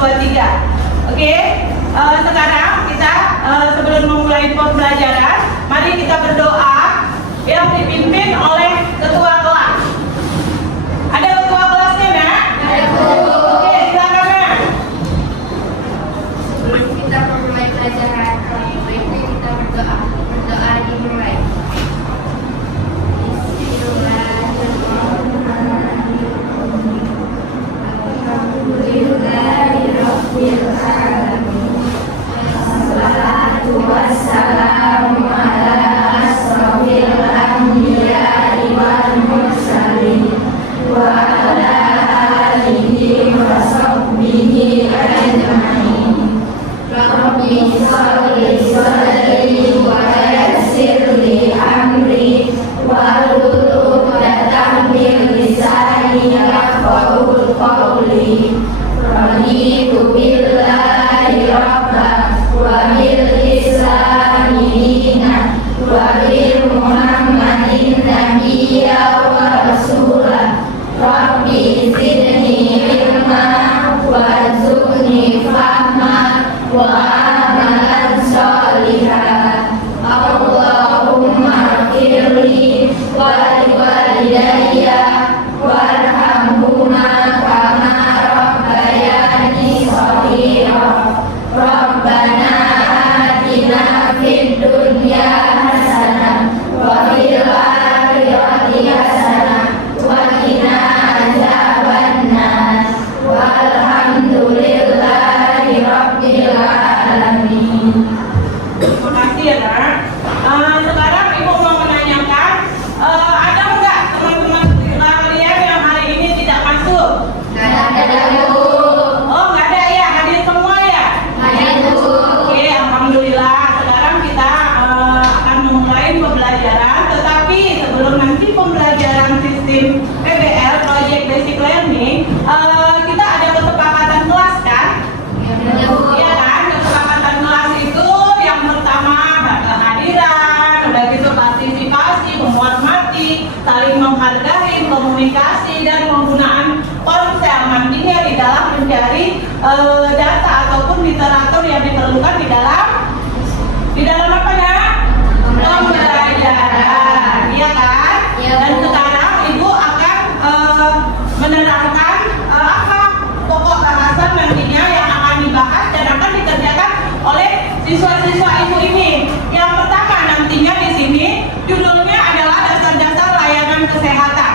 2, 3. Oke, sekarang kita sebelum memulai pembelajaran, mari kita berdoa yang dipimpin oleh ketua kelas. Ada ketua kelasnya, Nak? Ada. Oke, silakan, Nak. Sebelum kita memulai pelajaran, baiknya kita berdoa. Berdoa dimulai. Bismillahirrahmanirrahim. Assalatu wassalamu ala asrofil anbiya'i wal mursalin wa ala alihi wa sahbihi ajma'in. Rabbi sholli sadri wa yassir li amri wahlul 'uqdatam min lisani yafqahu qawli. Raditu billahi rabban wa bil islami dinan wa bi Muhammadin nabiyya wa rasulah. Rabbi zidni ilma warzuqni fahma wa amalan sholihan. Allahumma ighfirli wa liwalidayya warhamhuma kama rabbayani shaghira. Rabbana atina fid dunya hasanah wa fil akhirati hasanah wa qina adzabannar. Walhamdulillahi rabbil alamin. Terima kasih ya, Nak. Sekarang Ibu mau menanyakan, ada nggak teman-teman kalian yang hari ini tidak masuk? Ada, Bu. Oh, nggak ada ya? Hadir semua ya? Ada, Bu. Oke, alhamdulillah. Sekarang kita akan memulai pembelajaran. Tetapi sebelum nanti pembelajaran sistem PBL Project Basic Learning, kita ada kesepakatan kelas kan? Ada, Bu. Iya kan? Kesepakatan kelas itu yang pertama kehadiran, udah gitu partisipasi, menghormati, saling menghargai, komunikasi, dan penggunaan ponsel nantinya di dalam mencari data ataupun literatur yang diperlukan di dalam apa ya? Pembelajaran, iya kan? Iya, Dan Bu. sekarang Ibu akan menerangkan apa pokok bahasan nantinya yang akan dibahas dan akan dikerjakan oleh siswa-siswa Ibu ini. Yang pertama nantinya di sini judulnya adalah dasar-dasar layanan kesehatan.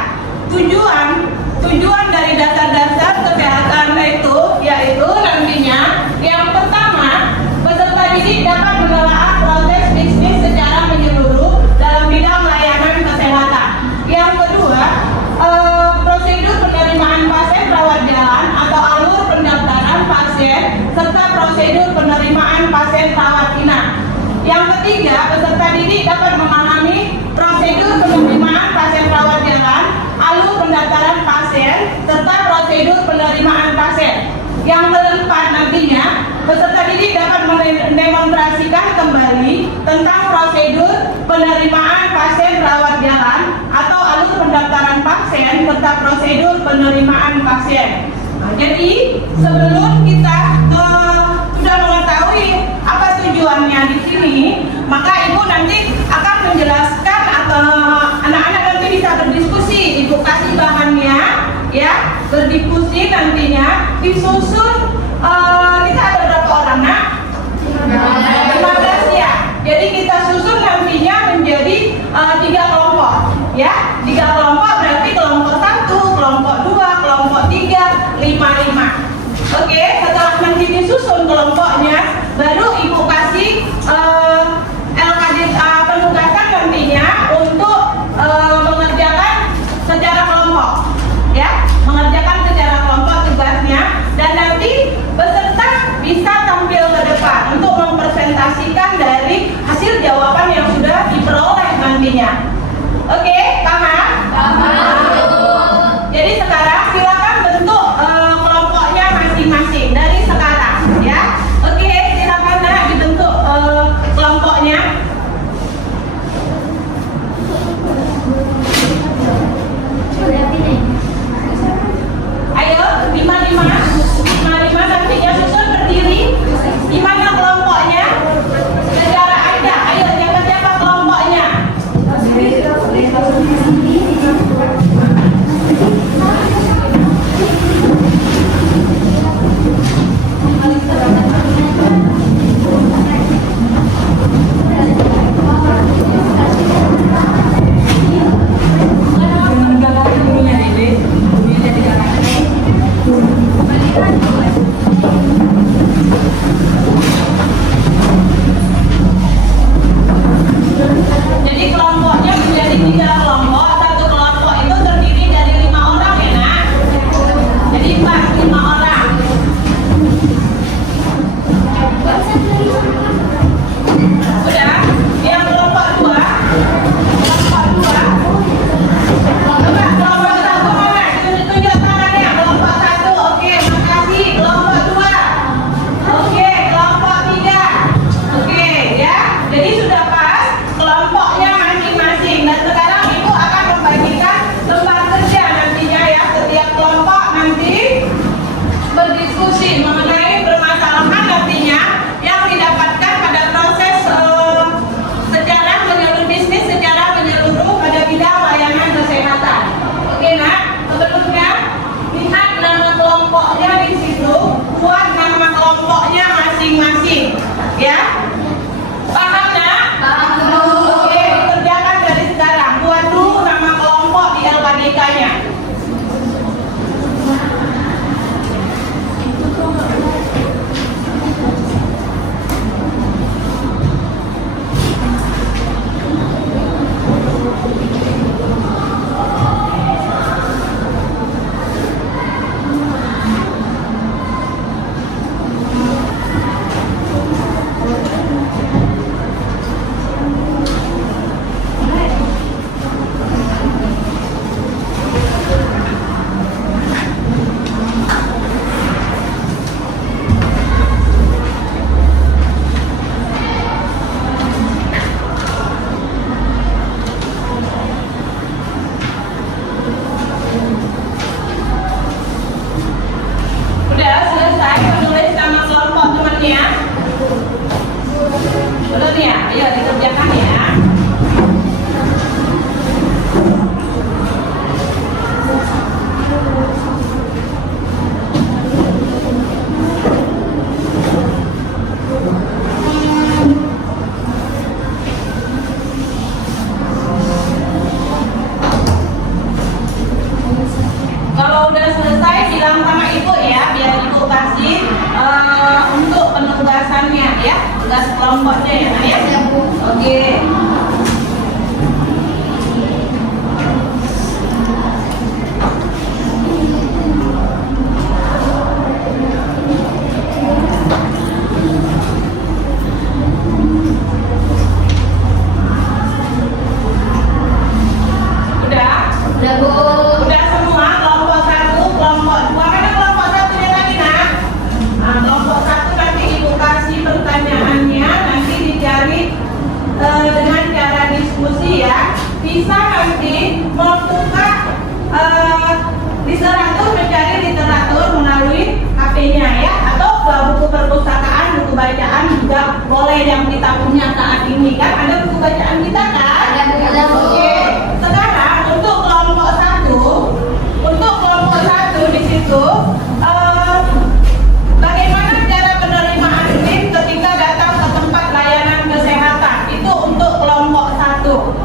Tujuan dari dasar-dasar kesehatan itu yaitu nantinya yang pertama, peserta didik dapat menelaah proses bisnis secara menyeluruh dalam bidang layanan kesehatan. Yang kedua, prosedur penerimaan pasien rawat jalan atau alur pendaftaran pasien serta prosedur penerimaan pasien rawat inap. Yang ketiga, peserta didik dapat memahami prosedur penerimaan pasien rawat jalan, alur pendaftaran pasien serta prosedur penerimaan pasien. Yang keempat nantinya, peserta didik dapat mendemonstrasikan kembali tentang prosedur penerimaan pasien rawat jalan atau alur pendaftaran pasien serta prosedur penerimaan pasien. Nah, jadi sebelum kita sudah mengetahui apa tujuannya di sini, maka Ibu nanti akan menjelaskan atau anak-anak nanti bisa berdiskusi. Ibu kasih bahannya, ya, berdiskusi nantinya disusun. Kita ada berapa orang, Nak? 15 ya. Jadi kita susun nantinya menjadi 3 kelompok, ya. 3 kelompok berarti kelompok 1, kelompok 2, kelompok 3, 5. Oke, setelah nanti disusun kelompoknya, baru Ibu kasih LKD penugasan nantinya untuk mengerjakan secara kelompok, ya, mengerjakan secara kelompok tugasnya, dan nanti peserta bisa tampil ke depan untuk mempresentasikan dari hasil jawaban yang sudah diperoleh nantinya. Oke, paham? Jadi kelompoknya menjadi 3 kelompok. Satu kelompok itu terdiri dari 5 orang ya nak. Jadi pas 5 orang. Udah. Yang kelompok 2. Kelompok 2. Coba kelompok 1 mana? Tunjuk tangannya. Kelompok 1. Oke, makasih. Kelompok 2. Oke, kelompok 3. Oke, ya. Jadi sudah pas kelompoknya masing-masing. Dan sekarang Ibu akan membagikan tempat kerja nantinya ya. Setiap kelompok nanti berdiskusi mengenai permasalahan nantinya yang didapatkan pada proses sejarah menyeluruh bisnis secara menyeluruh pada bidang layanan kesehatan. Oke nak, sebelumnya lihat nama kelompoknya di situ, buat nama kelompoknya masing-masing, ya. Paham nak? Oke, kerjakan dari sekarang. Buat dulu nama kelompok di LKDK-nya. Udah selesai menulis nama kelompok temannya? Belum ya? Ayo dikerjakan ya. Kalau udah selesai bilang sama Ibu ya, biar Ibu kasih untuk penugasannya ya, tugas kelompoknya ya, Nak, ya. Oke. Udah? Udah Bu. Udah semua kelompok 1, kelompok 2. Mana kelompok 1-nya lagi nak? Nah, kelompok 1 nanti Ibu kasih pertanyaannya, nanti dicari dengan cara diskusi ya. Bisa nanti membuka literatur, mencari literatur melalui HP-nya ya, atau buku perpustakaan, buku bacaan juga boleh yang kita punya saat ini kan. Ada buku bacaan kita kan? Ada, Bu. Oke. Sekarang untuk kelompok 1 di situ bagaimana cara penerimaan tim ketika datang ke tempat layanan kesehatan? Itu untuk kelompok 1.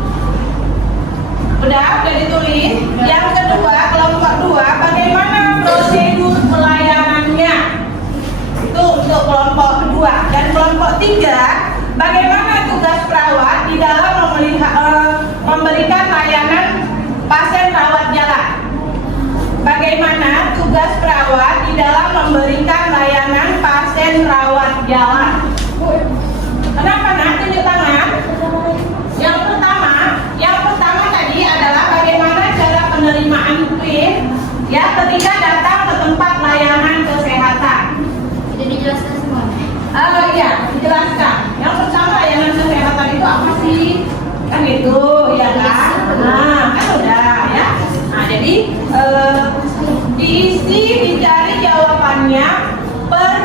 Udah ditulis. Yang kedua, kelompok 2, bagaimana prosedur pelayanannya? Itu untuk kelompok 2. Dan kelompok 3, bagaimana tugas perawat di dalam memberikan layanan pasien rawat jalan? Bagaimana tugas perawat di dalam memberikan layanan pasien rawat jalan? Kenapa nak? Tunjuk tangan. Yang pertama tadi adalah bagaimana cara penerimaan tim ya ketika datang ke tempat layanan kesehatan. Sudah dijelaskan semua. Iya, dijelaskan. Yang pertama layanan kesehatan itu apa sih? Kan itu, ya kan? Nah, kan udah ya. Nah, jadi diisi, dicari jawabannya per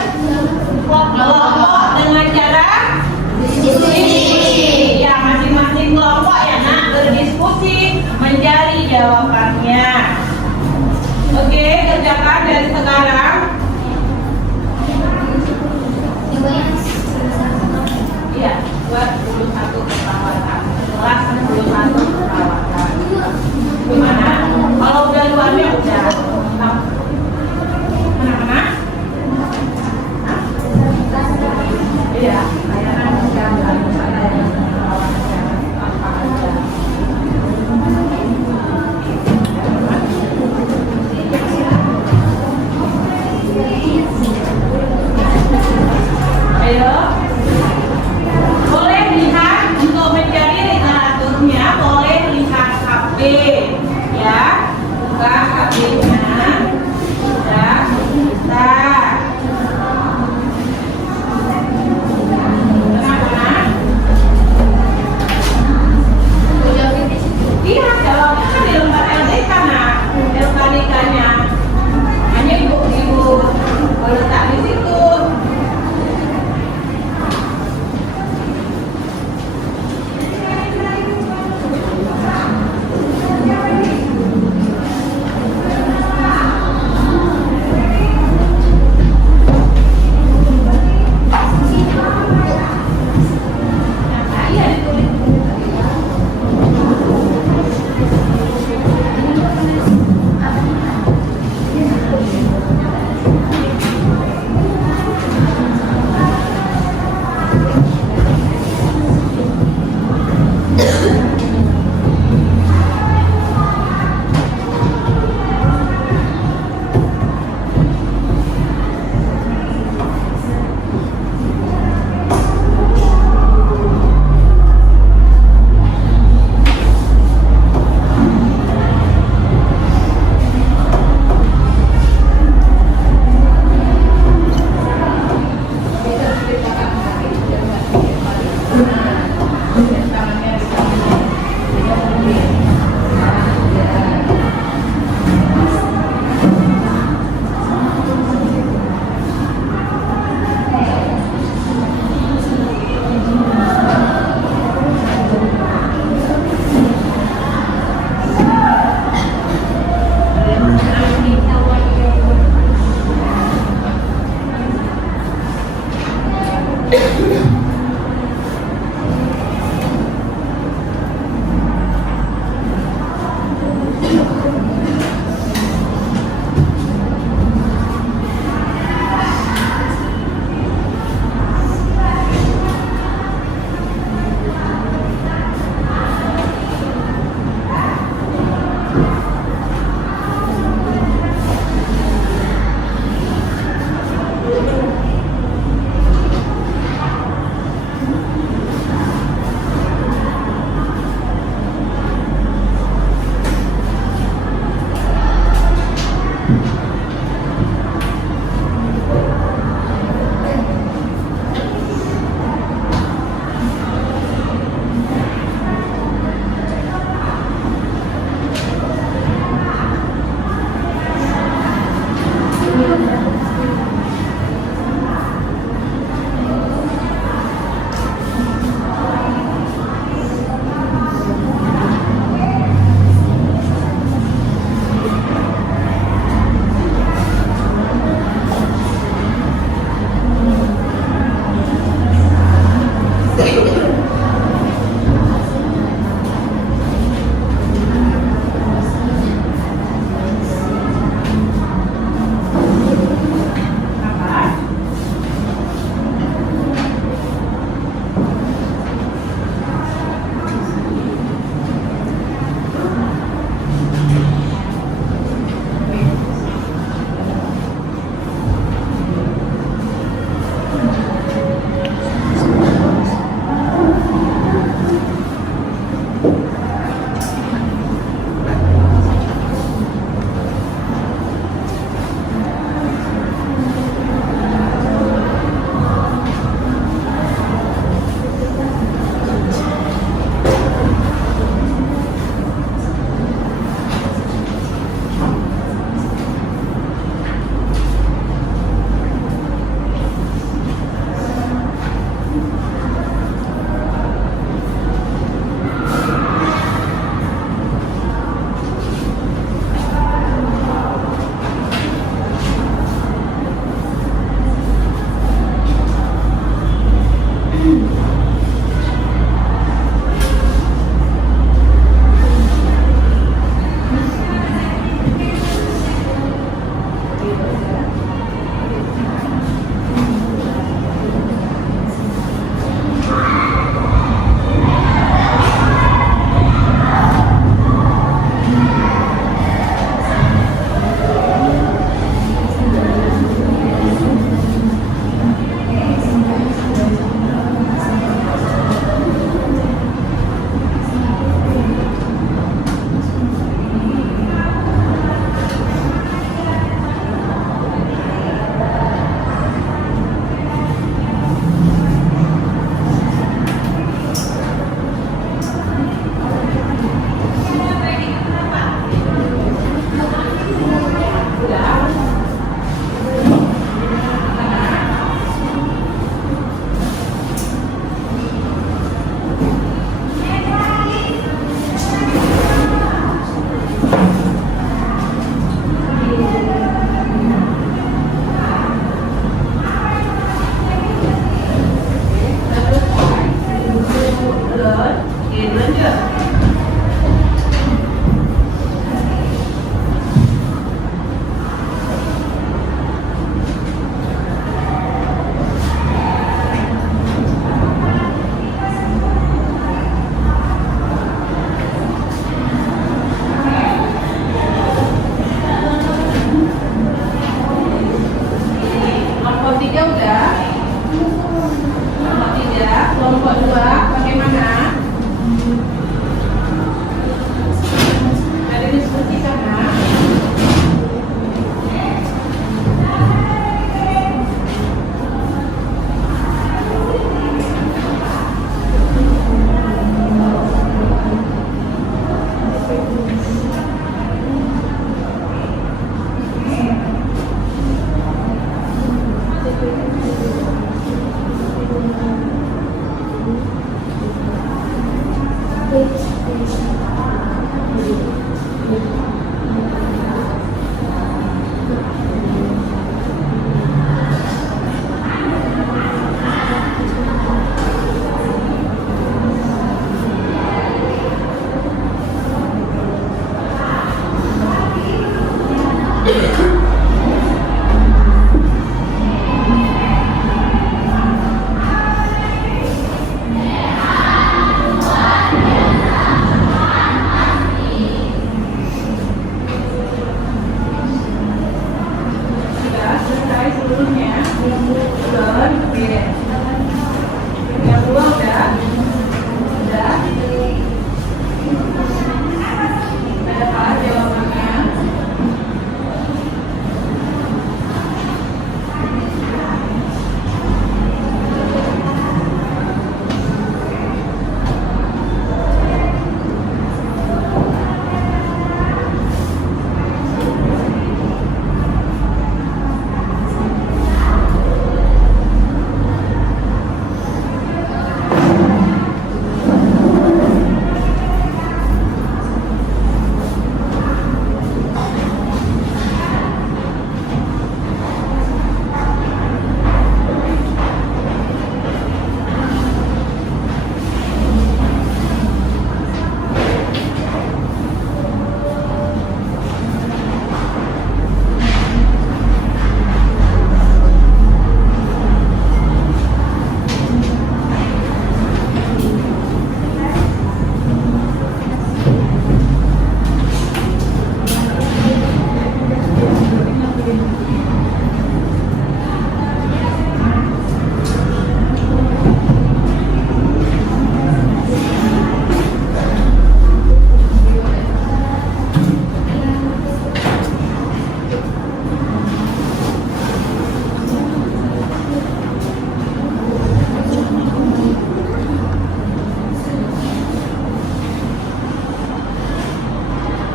kelompok mencari jawabannya. Oke, kerjakan dari sekarang. Iya, buat 21 perawatan. Kelas 21 perawatan. Gimana? Kalau udah luarnya udah. Mana-mana? Iya, layanan sedang dalam keadaan perawatan apa aja.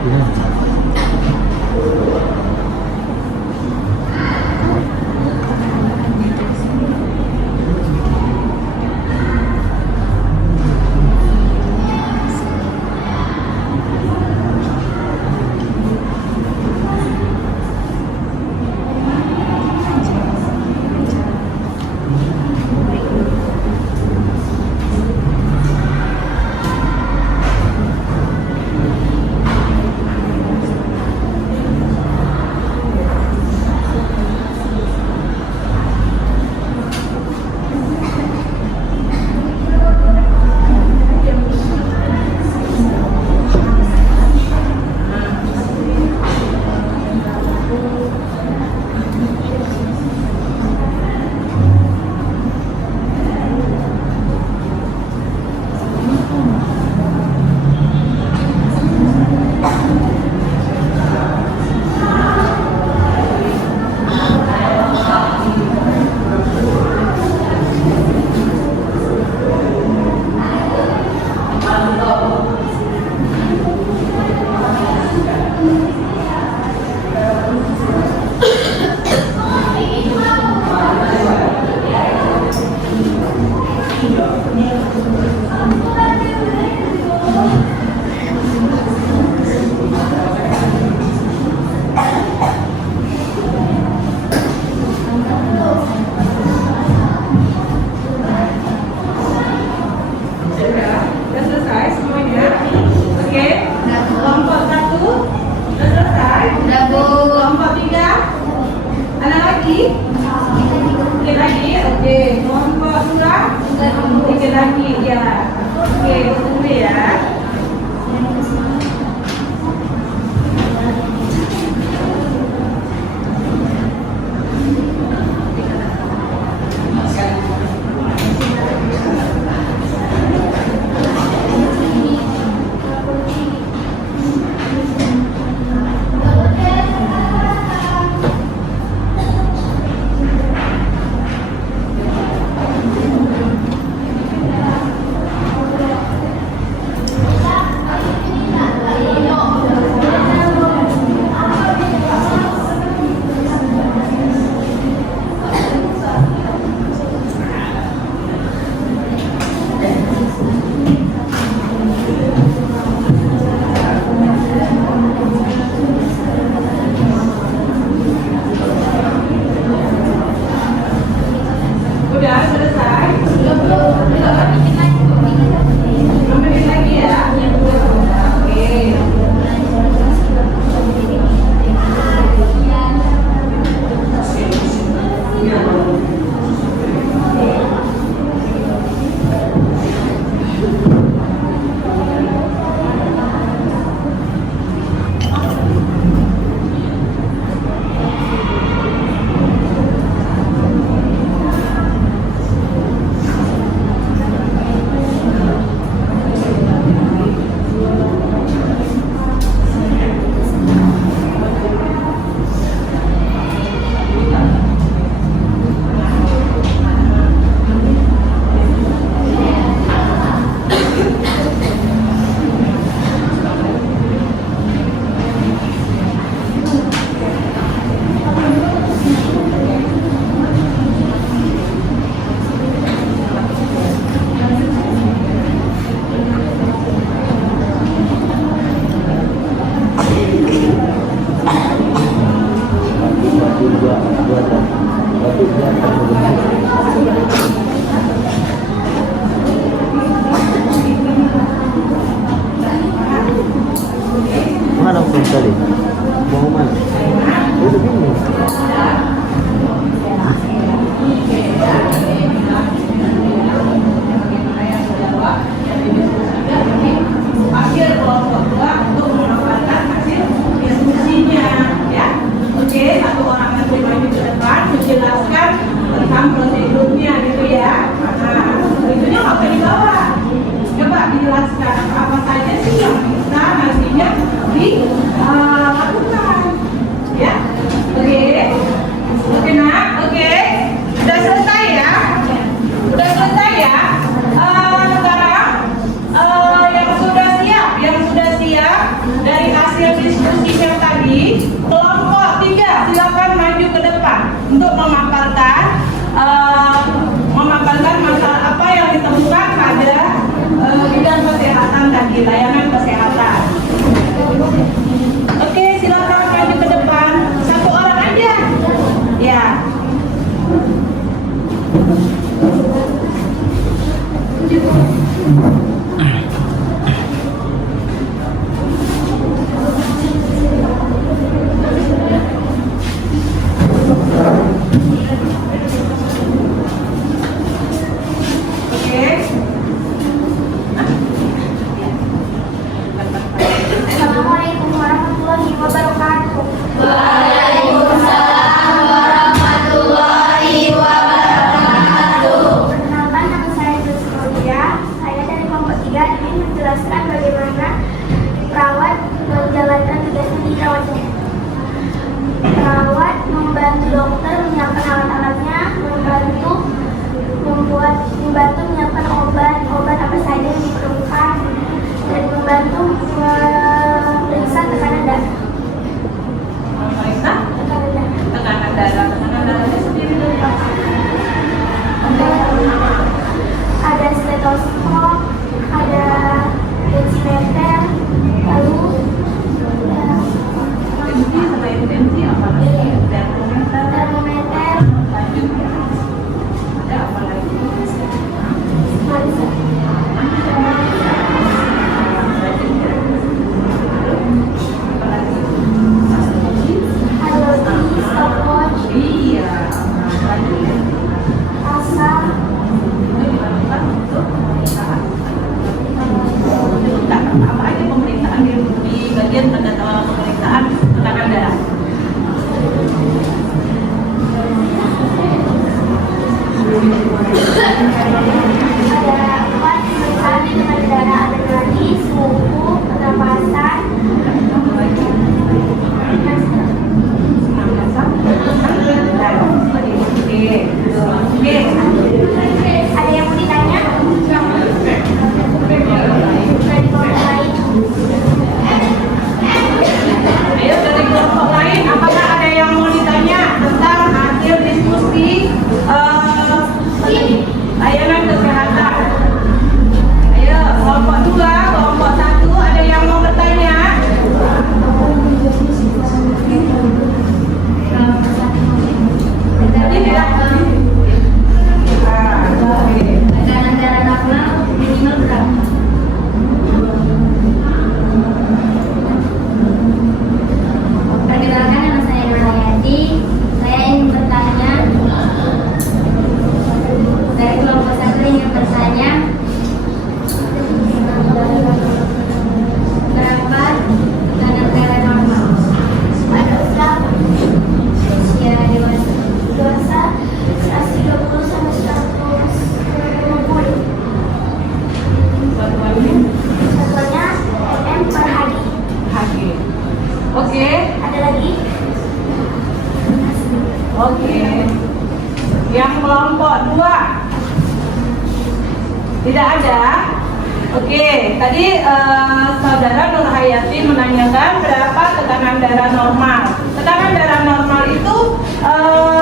Udah selesai semuanya? Oke. Kelompok 1 udah selesai? Udah, Bu. Kelompok 3 ada lagi? Sedikit lagi? Oke. Kelompok 2 sedikit lagi ya. Oke, tunggu ya. Udah selesai? Ambilin lagi ya. Oke. Mana pun tadi? Mau mana? Itu bingung. Akhir kelompok 2 untuk memaparkan hasil diskusinya ya. Oke, satu orang nanti maju ke depan menjelaskan tentang prosedurnya gitu ya. Nah, itunya nggak usah dibawa. Coba dijelaskan apa saja sih yang bisa nantinya dilakukan ya. Oke. hasil diskusinya tadi, kelompok 3 silakan maju ke depan untuk memaparkan masalah apa yang ditemukan pada bidang kesehatan tadi, layanan kesehatan. Oke, silakan maju ke depan. Satu orang aja. Ya. Assalamualaikum warahmatullahi wabarakatuh. Perkenalkan, nama saya Jusmulia. Saya dari kelompok 3 ingin menjelaskan bagaimana perawat menjalankan tugasnya di rawat jalan. Perawat membantu dokter menyiapkan alat-alatnya, membantu menyiapkan obat apa saja yang diperlukan, dan membantu memeriksa tekanan darah. Memeriksa tekanan darahnya sendiri dari apa? Ada stetoskop, ada tensimeter, lalu Selain tensi apa lagi? Termometer. termometer, Ada apa lagi? halogi, stopwatch, Iya. asa, Dilakukan untuk pemeriksaan. Apa aja pemeriksaan di bagian pemeriksaan tekanan darah? ada 4 pemeriksaan tekanan darah, ada nadi, suhu, pernapasan, Oke. ada yang mau ditanya? Dari kelompok lain? Ayo dari kelompok lain, apakah ada yang mau ditanya tentang hasil diskusi layanan kesehatan? Ayo, kelompok 2, kelompok 1, ada yang mau bertanya? Tidak. Tekanan darah normal minimal berapa? Perkenalkan, nama saya Mariati. Saya ingin bertanya, dari kelompok 1 ingin bertanya, berapa tekanan darah normal pada usia dewasa 130 sampai 150. Satuannya mm per hari. Oke. Ada lagi? Oke. Yang kelompok 2 tidak ada. Oke, tadi saudara Nur Hayati menanyakan berapa tekanan darah normal. Tekanan darah normal itu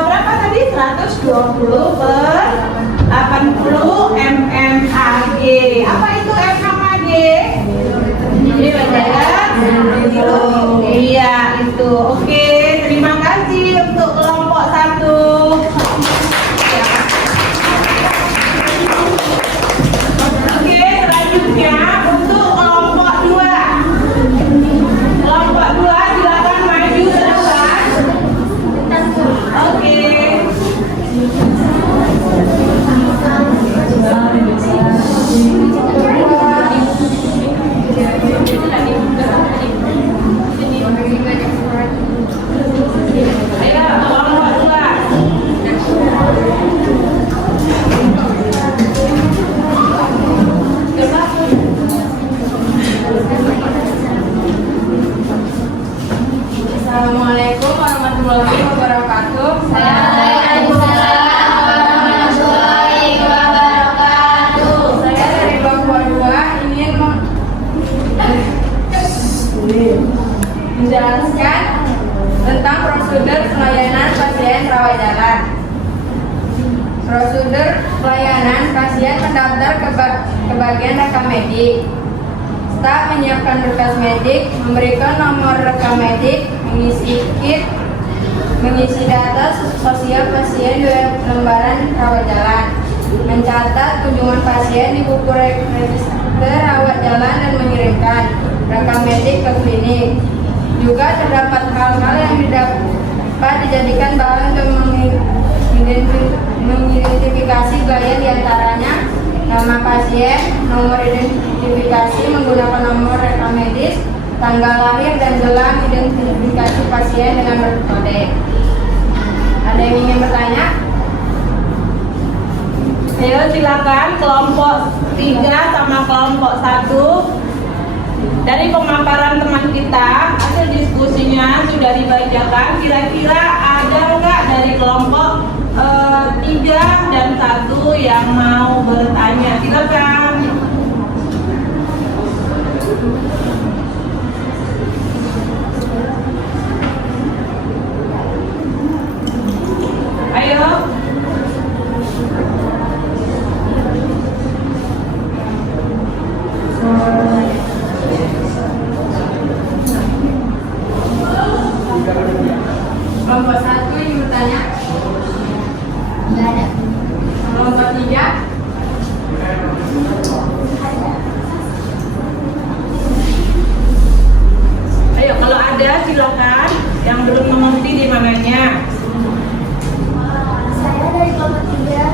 berapa tadi? 120 per 80 mmHg. Apa itu mmHg? Iya, itu. Oke, terima kasih untuk kelompok 1. Oke, selanjutnya untuk kelompok 2. Kelompok 2 silakan maju ke depan. Oke. Ayo, kelompok 2. Assalamualaikum warahmatullahi wabarakatuh. Saya dari kelompok 2 ingin menjelaskan tentang prosedur pelayanan pasien rawat jalan. Prosedur pelayanan pasien mendaftar ke bagian rekam medik. Staf menyiapkan berkas medik, memberikan nomor rekam medik, mengisi kit, mengisi data sosial pasien 2 lembaran rawat jalan, mencatat kunjungan pasien di buku register rawat jalan dan mengirimkan rekam medik ke klinik. Juga terdapat hal-hal yang dapat dijadikan bahan untuk mengidentifikasi klien, diantaranya nama pasien, nomor identifikasi menggunakan nomor rekam medis, tanggal lahir, dan gelang identifikasi pasien dengan berkode. Ada yang ingin bertanya? Ayo silakan kelompok 3 sama kelompok 1. Dari pemaparan teman kita, hasil diskusinya sudah dibacakan. Kira-kira ada nggak dari kelompok 3 dan 1 yang mau bertanya? Silakan. Ayo. Kelompok 1 ingin bertanya? Nggak ada. Kelompok 3? Ayo, kalau ada silakan. Yang belum mengerti di mananya? Saya dari kelompok 3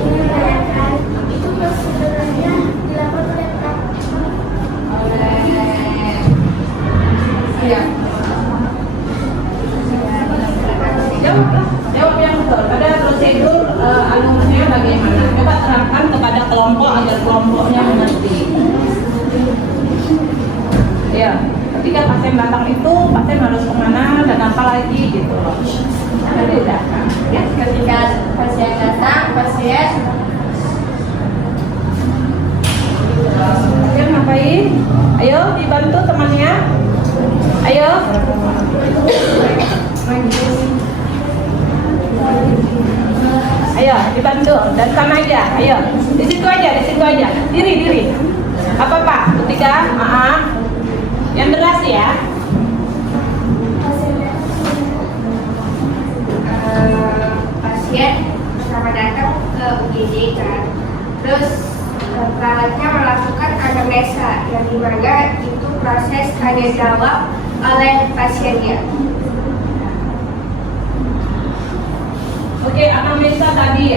ingin menanyakan, itu prosedurnya dilakukan oleh Iya. Jawab yang betul. Ada prosedur alurnya bagaimana? Coba terangkan kepada kelompok agar kelompoknya mengerti. Ya, ketika pasien datang itu pasien harus kemana dan apa lagi gitu loh. Ada bedakan. Ya, Ketika pasien datang, pasien ngapain? Ayo dibantu temannya. Ayo. Ayo dibantu dan sama aja. Ayo di situ aja, di situ aja. Diri. Apa Pak? Ketika, yang deras ya. pasien pertama datang ke UGD kan, terus perawatnya melakukan anamnesa yang dimana itu proses tanya jawab oleh pasiennya. Oke, anamnesa tadi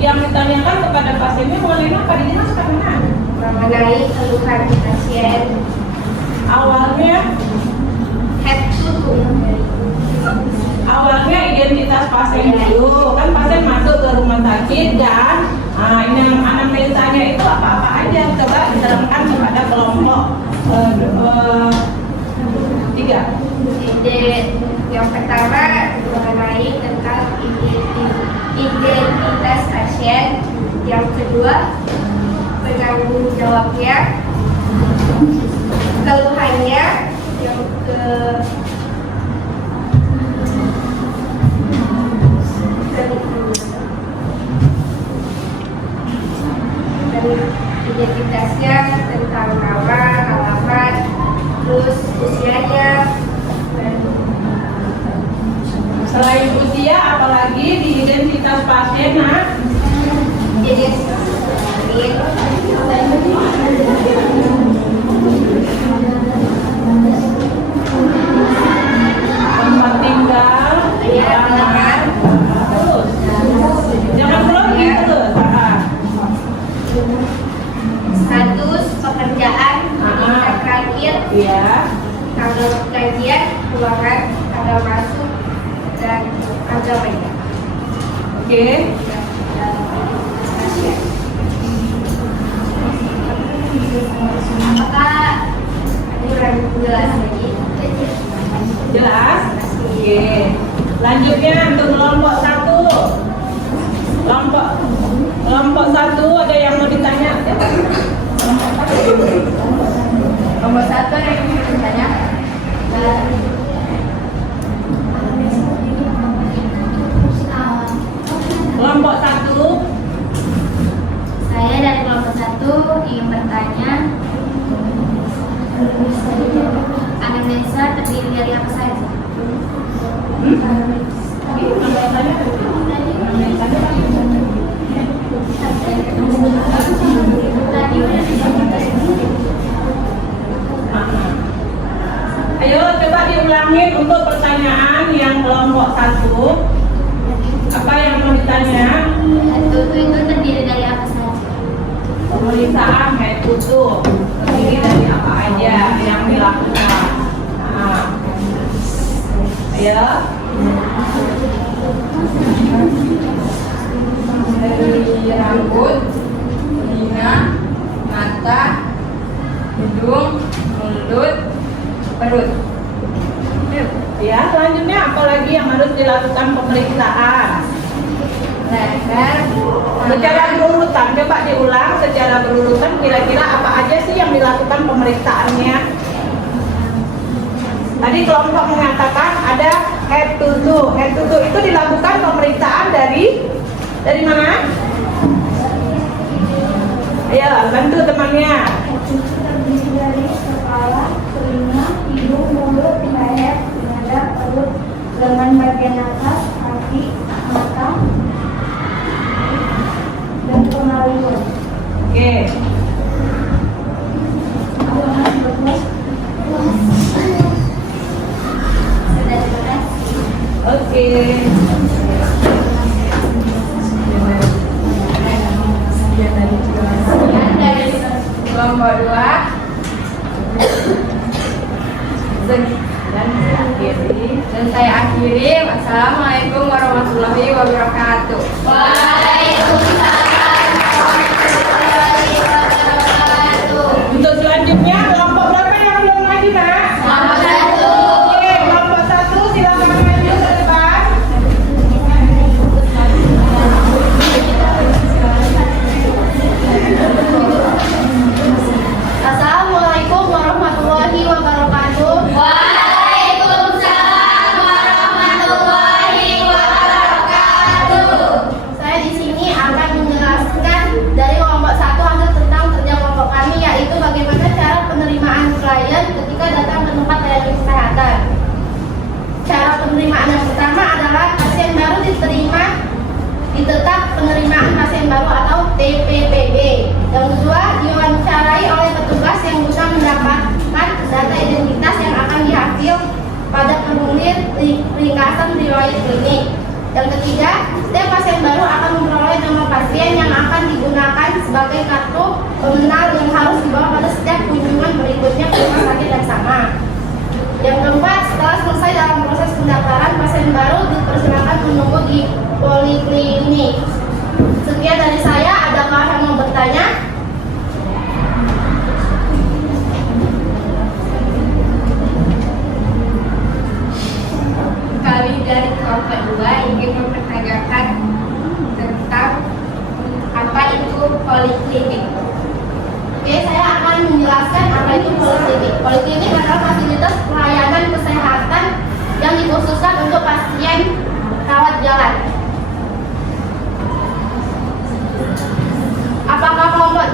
yang ditanyakan kepada pasiennya mengenai apa? Dijelaskan mana? Mengenai keluhan pasien, Awalnya head to identitas pasien dulu, kan pasien masuk ke rumah sakit dan ini anamnesanya itu apa-apa aja, coba diterangkan kepada kelompok 3. Yang pertama mengenai tentang identitas pasien, yang kedua penanggung jawabnya, keluhannya, yang identitasnya, tentang nama, alamat, terus usianya. Selain usia, apalagi di identitas pasien, tempat tinggal, alamat, terus jangan belum terus. Status pekerjaan, pendidikan terakhir, Iya. tanggal gajian, keuangan, tanggal masuk, dan agamanya. Oke. Apakah kurang jelas lagi? Jelas? Oke. Lanjutnya untuk kelompok 1. Kelompok 1 ada yang mau ditanya? Kelompok Kelompok 1 ada yang ingin bertanya? Kelompok 1. Saya dari kelompok 1 ingin bertanya, anamnesa terdiri dari apa saja? Tadi udah disebutkan. Ayo coba diulangin untuk pertanyaan yang kelompok 1. Apa yang mau ditanya? Tutu itu terdiri dari apa saja? Pemeriksaan head tutu terdiri dari apa aja yang dilakukan. Nah. Ayo. Dari rambut, telinga, mata, hidung, mulut, perut. Ya, selanjutnya apa lagi yang harus dilakukan pemeriksaan? Leher, Secara berurutan, coba diulang secara berurutan kira-kira apa aja sih yang dilakukan pemeriksaannya? Tadi kelompok mengatakan ada head to toe. Head to toe itu dilakukan pemeriksaan dari mana? Ayo, bantu temannya. Terdiri dari kepala, telinga, hidung, mulut, leher, dada, perut, lengan bagian atas, kaki, mata, dan kemaluan. Oke. Sudah jelas? Oke. Dan dari kelompok 2 dan saya akhiri. Wassalamualaikum warahmatullahi wabarakatuh. Untuk selanjutnya kelompok berapa yang belum maju, Nak? Oke, kelompok 1 silakan maju ke depan. Assalamualaikum warahmatullahi wabarakatuh. Saya di sini akan menjelaskan dari kelompok 1 hasil tentang kerja kelompok kami, yaitu bagaimana cara penerimaan klien ketika datang ke tempat layanan kesehatan. Cara penerimaan yang pertama adalah pasien baru diterima di tetap penerimaan pasien baru atau TPPB. Yang kedua, diwawancarai oleh petugas yang guna mendapatkan data identitas yang akan dihasil pada formulir ringkasan riwayat klinik. Yang ketiga, setiap pasien baru akan memperoleh nama pasien yang akan digunakan sebagai kartu pengenal yang harus dibawa pada setiap kunjungan berikutnya ke rumah sakit yang sama. Yang keempat, setelah selesai dalam proses pendaftaran, pasien baru dipersilakan menunggu di poliklinik. Sekian dari saya, adakah yang mau bertanya? Kami dari kelompok 2 ingin mempertanyakan tentang apa itu poliklinik. Oke, saya akan menjelaskan apa itu poliklinik. Poliklinik adalah fasilitas pelayanan kesehatan yang dikhususkan untuk pasien rawat jalan. Apakah kelompok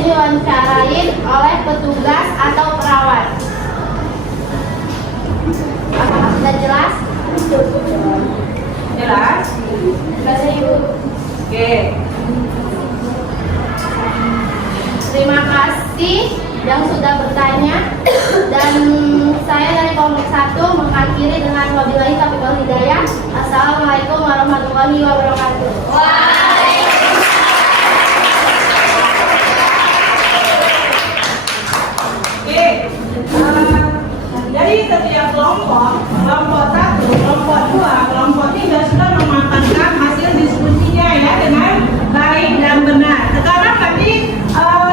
diwawancarain oleh petugas atau perawat. Apakah sudah jelas? Jelas? Jelas ya, Ibu. Oke. Terima kasih yang sudah bertanya, dan saya dari kelompok 1 mengakhiri dengan wabillahi taufiq wal hidayah. Assalamualaikum warahmatullahi wabarakatuh. Oke. Dari setiap kelompok 1, kelompok 2, kelompok 3 sudah mematangkan hasil diskusinya ya dengan baik dan benar. Sekarang nanti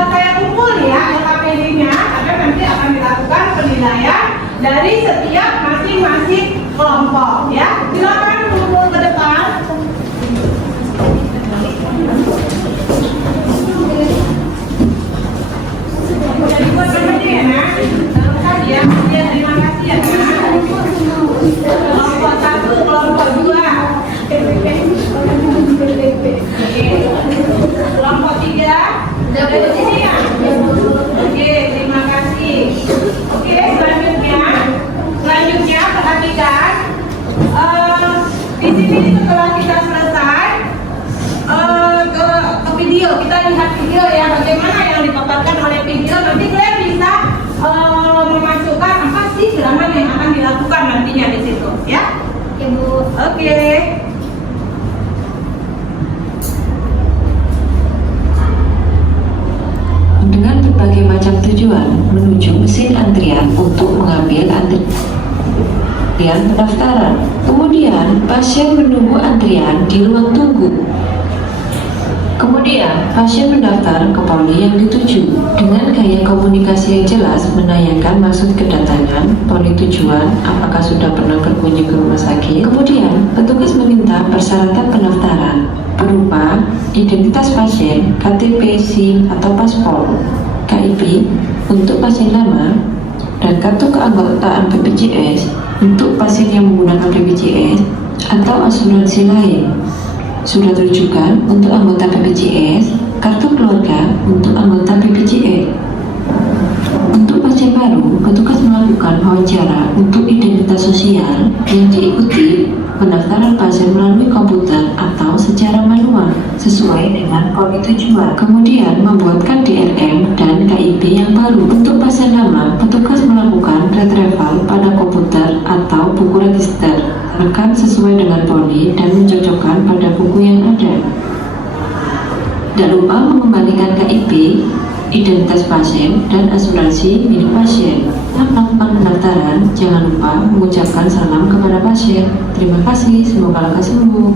saya kumpul ya LKPD-nya, karena nanti akan dilakukan penilaian dari setiap masing-masing kelompok ya. Silakan kumpul ke depan. Jadi buat namanya ya, Nak. Ya, terima kasih ya, Nak. Kelompok 1, kelompok 2. Kelompok 3. Ada di sini ya? Oke, terima kasih. Oke, selanjutnya perhatikan. Di sini setelah kita selesai ke video, kita lihat video ya, bagaimana yang dipaparkan oleh video. Nanti kalian bisa memasukkan apa sih geraman yang akan dilakukan nantinya di situ ya. Ibu. Oke. Dengan berbagai macam tujuan menuju mesin antrian untuk mengambil antrian pendaftaran. Kemudian pasien menunggu antrian di ruang tunggu. Kemudian pasien mendaftar ke poli yang dituju dengan gaya komunikasi yang jelas, menanyakan maksud kedatangan, poli tujuan, apakah sudah pernah berkunjung ke rumah sakit. Kemudian petugas meminta persyaratan pendaftaran berupa identitas pasien, KTP, SIM atau paspor, KIP untuk pasien lama, dan kartu keanggotaan BPJS untuk pasien yang menggunakan BPJS atau asuransi lain. Surat rujukan untuk anggota BPJS, kartu keluarga untuk anggota BPJS. Untuk pasien baru, petugas melakukan wawancara untuk identitas sosial yang diikuti pendaftaran pasien melalui komputer atau secara manual sesuai dengan poli tujuan. Kemudian membuatkan DRM dan KIP yang baru. Untuk pasien lama, petugas melakukan retrieval pada komputer atau buku register, rekam sesuai dengan poli dan mencocokkan pada buku yang ada. Tidak lupa mengembalikan KIP, identitas pasien, dan asuransi milik pasien. Setelah melakukan pendaftaran, jangan lupa mengucapkan salam kepada pasien. Terima kasih, semoga lekas sembuh.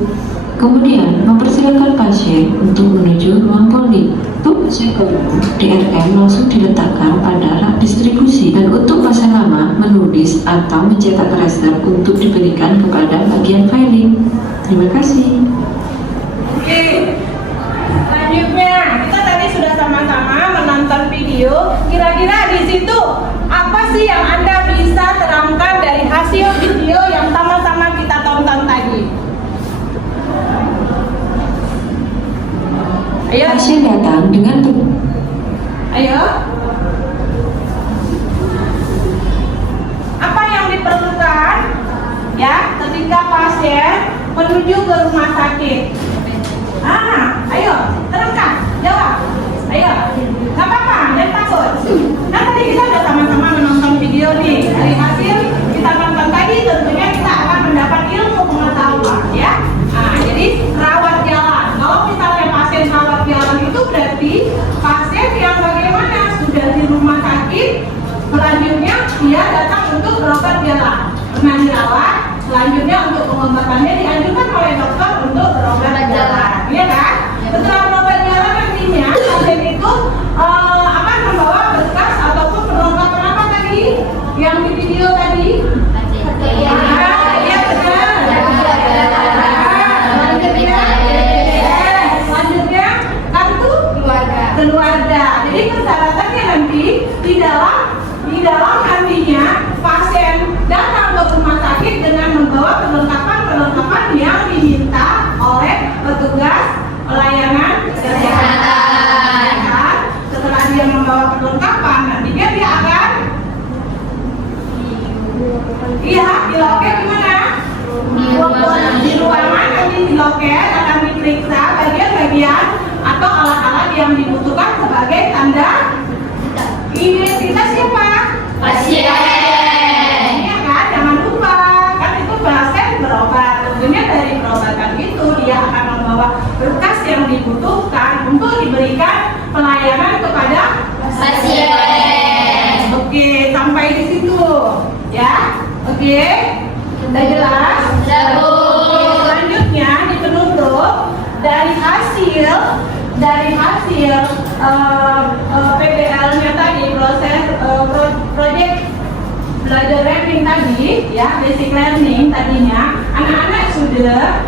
Kemudian, mempersilakan pasien untuk menuju ruang poli. Untuk pasien baru, DRM langsung diletakkan pada rak distribusi, dan untuk pasien lama, menulis atau mencetak resep untuk diberikan kepada bagian filing. Terima kasih. Oke. Selanjutnya, kita tadi sudah sama-sama menonton video. Kira-kira di situ apa sih yang Anda bisa terangkan dari hasil video yang sama-sama kita tonton tadi? Ayo. Pasien datang dengan Ayo. Apa yang diperlukan ya ketika pasien menuju ke rumah sakit? Ayo, terangkan, jawab. Ayo, nggak apa-apa, jangan takut. Nah tadi kita sudah sama-sama menonton video nih. Dari hasil kita nonton tadi, tentunya kita akan mendapat ilmu pengetahuan ya. Nah, jadi rawat jalan. Kalau misalnya pasien rawat jalan itu berarti pasien yang bagaimana sudah di rumah sakit, selanjutnya dia datang untuk berobat jalan. Pernah dirawat, selanjutnya untuk pengobatannya dianjurkan oleh dokter untuk berobat jalan, ya kan? Setelah berobat jalan nantinya pasien itu akan membawa berkas ataupun perlengkapan apa tadi yang di video tadi? Ya, ya benar. Selanjutnya kartu keluarga. Jadi persyaratannya nanti di dalam nantinya pasien datang ke rumah sakit dengan membawa perlengkapan yang diminta sebagai tanda identitas siapa? Pasien. Iya kan, jangan lupa kan itu pasien berobat. Tentunya dari perobatan itu dia akan membawa berkas yang dibutuhkan untuk diberikan pelayanan kepada Pasien. Oke, sampai di situ ya. Oke, sudah jelas? Selanjutnya di penutup dari hasil PBL-nya tadi, proses project belajar learning tadi ya, basic learning tadinya anak-anak sudah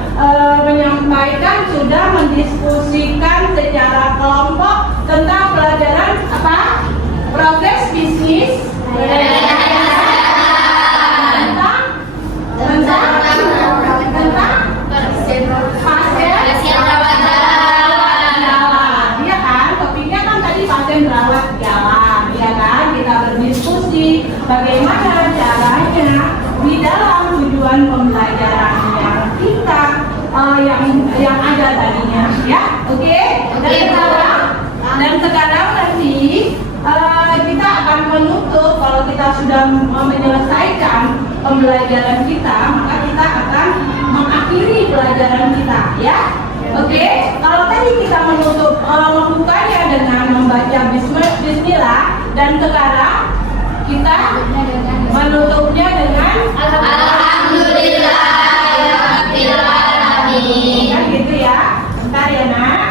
menyampaikan, sudah mendiskusikan secara kelompok tentang pelajaran apa? Proses bisnis tentang pasien iya kan, topiknya kan tadi pasien rawat jalan, ya kan, kita berdiskusi bagaimana caranya di dalam tujuan pembelajaran yang kita yang ada tadinya, ya, oke? Dan sekarang nanti kita akan menutup. Kalau kita sudah menyelesaikan pembelajaran kita, maka kita akan mengakhiri pelajaran kita, ya. Oke, kalau tadi kita menutup membukanya dengan membaca Bismillah, dan sekarang kita menutupnya dengan Alhamdulillah rabbil alamin. kan gitu ya. Bentar ya nak.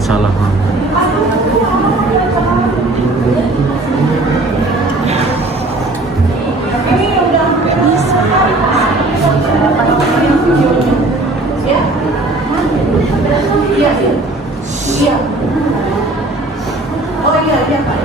Salah. Ini udah ya? Iya. Iya. Oh iya, iya Pak.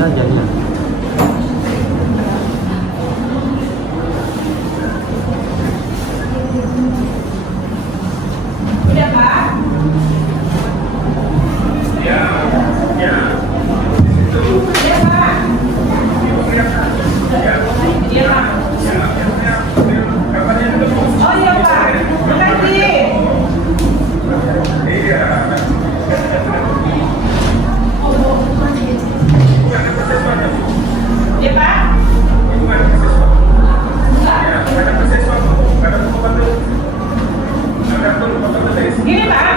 saja ya. Udah Pak? Iya Pak. Iya Pak. Oh iya Pak. Makasih. Iya Pak. Gini Pak.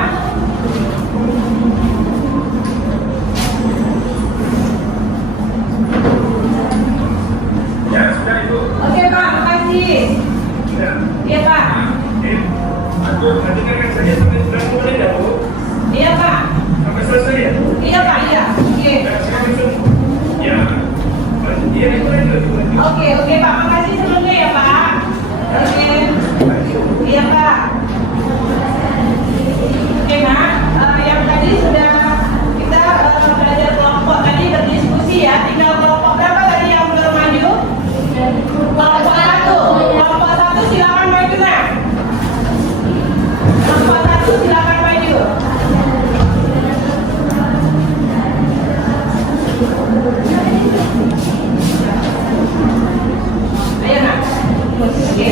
Oke Pak, makasih. Iya Pak. Iya Pak. Iya Pak, iya. Oke Pak, makasih sebelumnya ya Pak. Oke. Iya Pak. Oke Nak, yang tadi sudah kita belajar kelompok tadi berdiskusi ya. Tinggal kelompok berapa tadi yang belum maju? Kelompok 1. Kelompok 1 silakan maju Nak. Kelompok 1 silakan maju. Ayo Nak. Oke.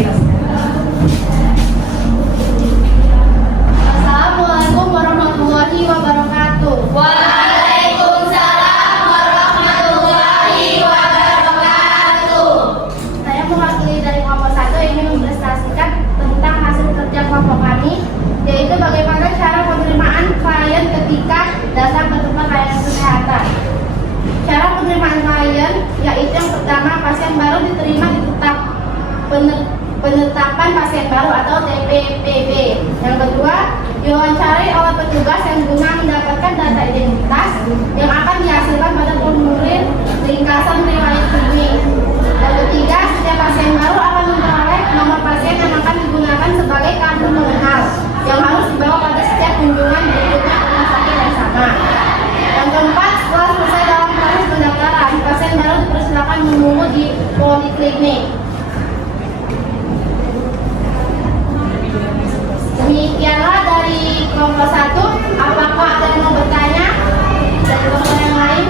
Assalamualaikum warahmatullahi wabarakatuh. Waalaikumsalam warahmatullahi wabarakatuh. Saya mewakili dari kelompok 1 yang ingin mempresentasikan tentang hasil kerja kelompok kami, yaitu bagaimana cara penerimaan klien ketika datang ke tempat layanan kesehatan. Cara penerimaan klien yaitu yang pertama, pasien baru diterima di tetap penetapan pasien baru atau TPPB. Yang kedua, diwawancarai oleh petugas yang guna mendapatkan data identitas yang akan dihasilkan pada formulir ringkasan riwayat klinik. Yang ketiga, setiap pasien baru akan memperoleh nomor pasien yang akan digunakan sebagai kartu pengenal yang harus dibawa pada setiap kunjungan berikutnya ke rumah sakit yang sama. Yang keempat, setelah selesai dalam proses pendaftaran, pasien baru dipersilakan menunggu di poliklinik. Demikianlah dari kelompok 1. Apakah ada yang mau bertanya dari kelompok yang lain?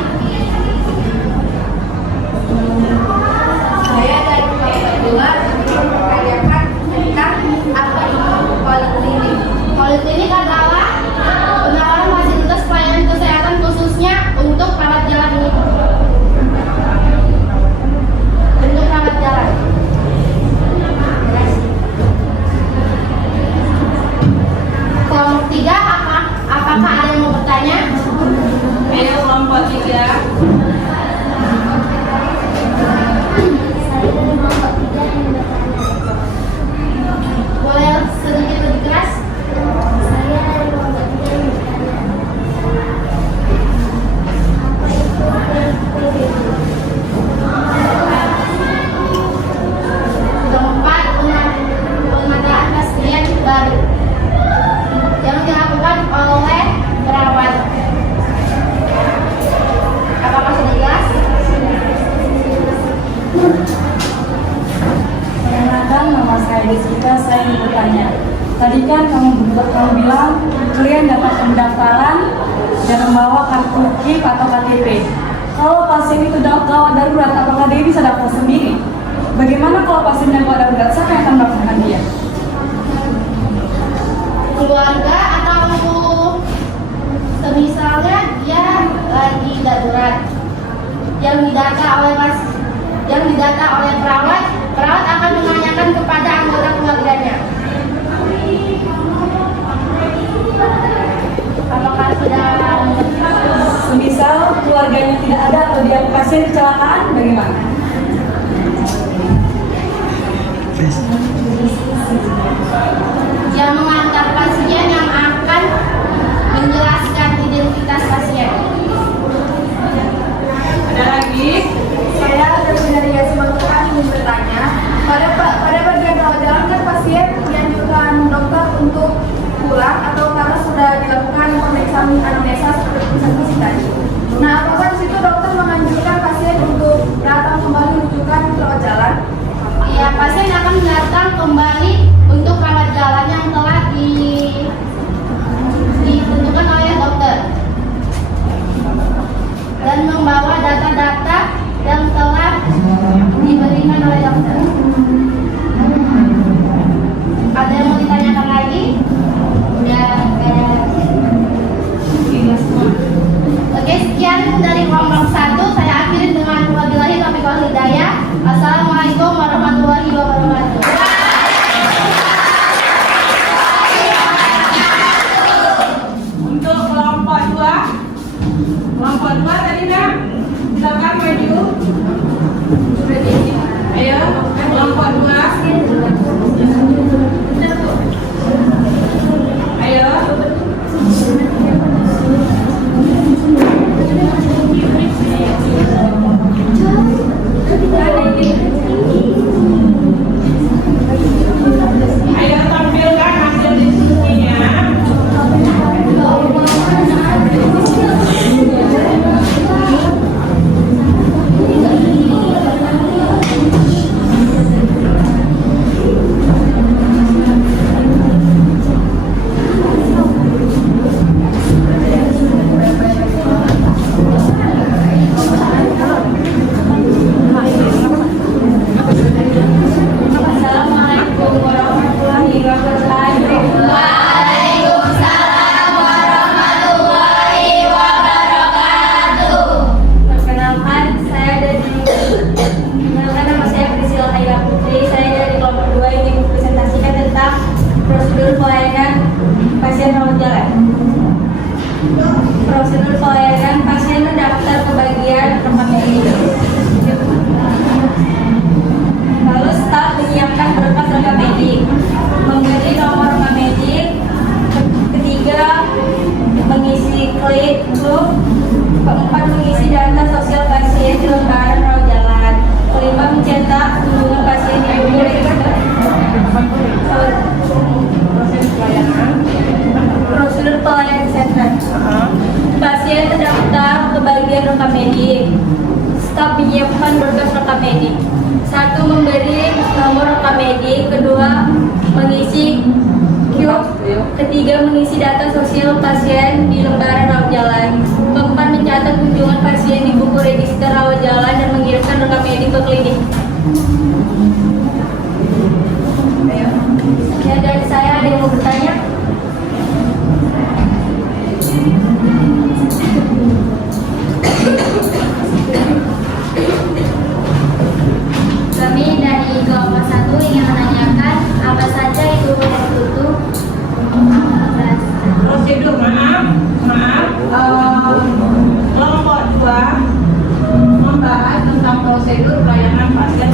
Saya dari kelompok 2 mempertanyakan tentang apa itu poliklinik. Poliklinik adalah penawaran fasilitas pelayanan kesehatan khususnya untuk rawat jalan. Untuk rawat jalan. Kelompok 3, apakah ada yang mau bertanya? Ayo kelompok 3. Boleh sedikit lebih keras? Saya dari kelompok 3 yang bertanya. Apa itu PPB? Keempat, pengadaan pasien baru yang dilakukan oleh perawat. Apakah sudah jelas? Perkenalkan, nama saya Desita. Saya ingin bertanya. Tadi kan kamu bilang klien dapat pendaftaran dan membawa kartu KIP atau KTP. Kalau pasien itu gawat darurat, apakah dia bisa daftar sendiri? Bagaimana kalau pasiennya gawat darurat? Siapa yang akan melakukan dia? Keluarga atau semisalnya dia lagi darurat yang didata oleh perawat akan menanyakan kepada anggota keluarganya. Apakah sudah Semisal keluarganya tidak ada atau dia pasien kecelakaan, bagaimana? yang mengantar pasien yang akan menjelaskan identitas pasien? Ada lagi? Saya dari Yasin Mangkukan ingin bertanya, pada bagian rawat jalan kan pasien dianjurkan dokter untuk pulang atau karena sudah dilakukan pemeriksaan anamnesa seperti pesan fisik tadi. Nah, apakah di situ dokter menganjurkan pasien membawa data-data yang telah diberikan oleh dokter. Ada yang mau ditanyakan lagi? Udah beres. Oke, sekian dari kelompok 1. Saya akhiri dengan wabillahi taufiq wal hidayah. Assalamualaikum warahmatullahi wabarakatuh. Untuk kelompok 2 tadi nak, silakan maju. Ayo, kelompok 2. Ayo. Ayo tampilkan hasil diskusinya. Assalamualaikum warahmatullahi wabarakatuh. Waalaikumsalam warahmatullahi wabarakatuh. Perkenalkan, nama saya Priscilla Haira Putri. Saya dari kelompok 2 ingin mempresentasikan tentang prosedur pelayanan pasien rawat jalan. Prosedur pelayanan pasien mendaftar ke bagian rekam medik. Lalu staf menyiapkan berkas rekam medik, memberi nomor rekam medik. Ketiga, mengisi klik loop. Keempat, mengisi data sosial pasien di lembaran rawat jalan. Kelima, mencetak kunjungan pasien di buku register. Prosedur pelayanan kesehatan. Pasien terdaftar ke bagian rekam medik. Staf menyiapkan berkas rekam medik. 1. Memberi nomor rekam medik. 2. Mengisi QUIC. 3. Mengisi data sosial pasien di lembaran rawat jalan. 4. Mencatat kunjungan pasien di buku register rawat jalan dan mengirimkan rekam medik ke klinik. Ya, dari saya ada yang mau bertanya? Kami dari kelompok 1 ingin menanyakan apa saja itu tertutup. Prosedur, maaf. Kelompok 2 membahas tentang prosedur pelayanan pasien